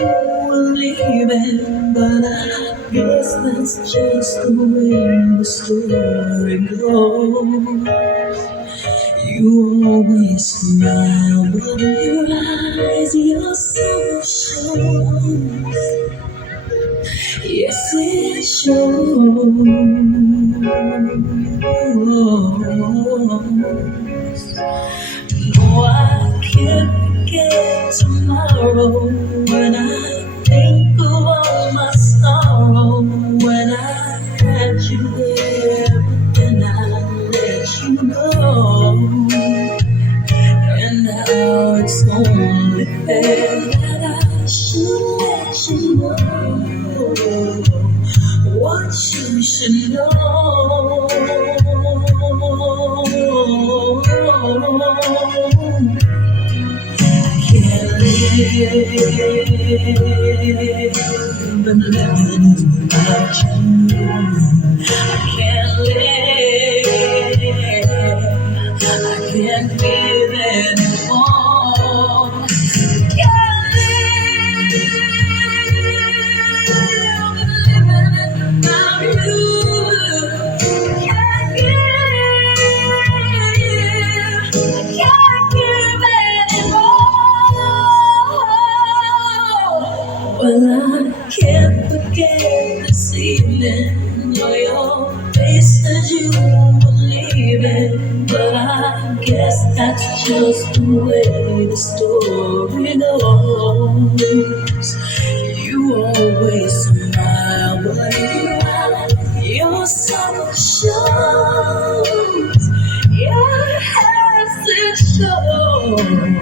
were leaving, but I guess that's just the way the story goes. You always smile, but in your eyes your soul shows. Yes, it shows. No, I can't forget tomorrow when I think of all my sorrow. When I had you there, but then I let you go. And now it's only fair that I should let you know what you should know. Can't live and living without you. I can't live, I can't give anymore. Can't live and living without you. Can't give anymore. Well, I can't forget this evening. Know your face said you won't believe it, but I guess that's just the way the story goes. You always smile, but your soul shows. Yes, it shows.